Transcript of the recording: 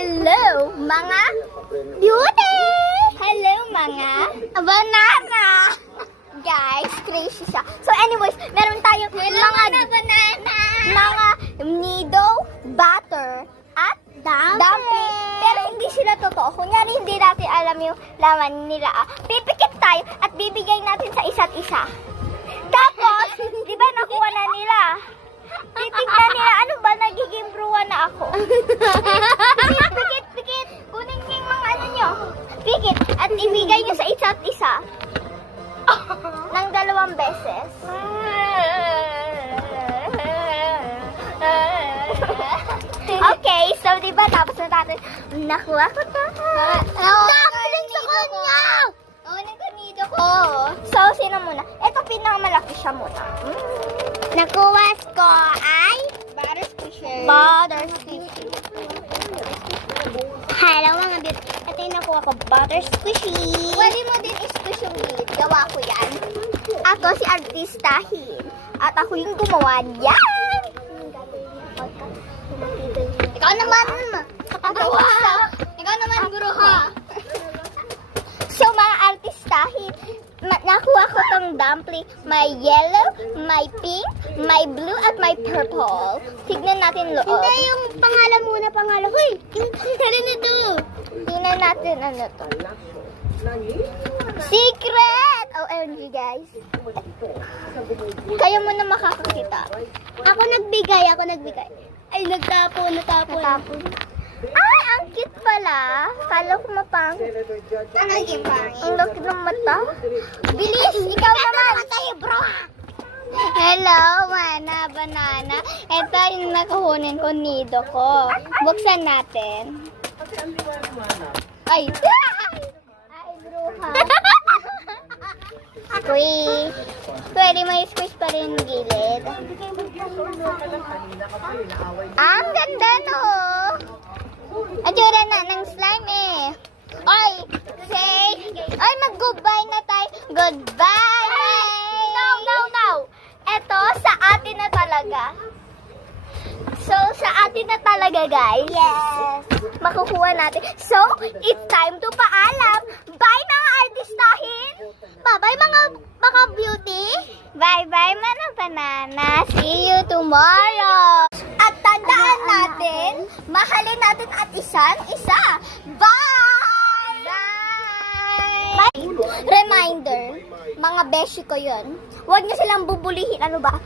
Hello, mga beauty! Hello, mga banana! Guys, crazy siya. So anyways, meron tayong mga nido, butter, at dumpling. Pero hindi sila totoo. Kunyari, hindi natin alam yung laman nila. Pipikit tayo at bibigay natin sa isa't isa. Tapos, di ba nakuha na nila? Titignan nila, ano ba, nagiging bruwa na ako. Pikit. Kunin niyo yung mga ano nyo. Pikit. At ibigay nyo sa isa't isa. Nang 2 beses. Okay, so diba tapos na natin. Nakuha ko to. Dumpling sa kanya! Nagkanido ko. So, sino muna? Ito pinakamalaki siya muna. Nakuha ko ay butter squishy. Butter squishy. Hello mga beauty. Ito yung nakuha ko, butter squishy. Pwede mo din i-squish yung gilid. Gawa ko yan. Ako si Artistahin. At ako yung gumawa yan. Ikaw naman. Ikaw naman, guru ha. So mga Artistahin, nakuha ko tong dumpling. May yellow, may pink, may blue, at may purple. Tignan natin loob. Hindi yung pangalan muna, pangalan. Hoy, tingnan nito. Tingnan natin ano to. Secret! OMG guys. Kayo muna makakakita. Ako nagbigay. Ay, natapon. Ay, ang cute pala. Kala ko mapangit. Ang laki ng mata. Bilis, ikaw naman. Bro. Hello, banana. Ito yung nakuhunin ko, nido ko. Buksan natin. Ay, bruha. Squish. Pwede may squish pa rin yung gilid. Ang ganda no. Atsura na ng slime eh. Ay, mag-goodbye na tayo. Goodbye! No. Eto, sa atin na talaga. So, sa atin na talaga, guys. Yes. Makukuha natin. So, it's time to paalam. Bye, mga Artistahin. Bye-bye, mga beauty. Bye-bye, mga banana. See you tomorrow. At tandaan natin, mahalin natin at isa. Bye! Bye! Reminder, mga beshi ko yun. Huwag niyo silang bubulihin. Ano ba?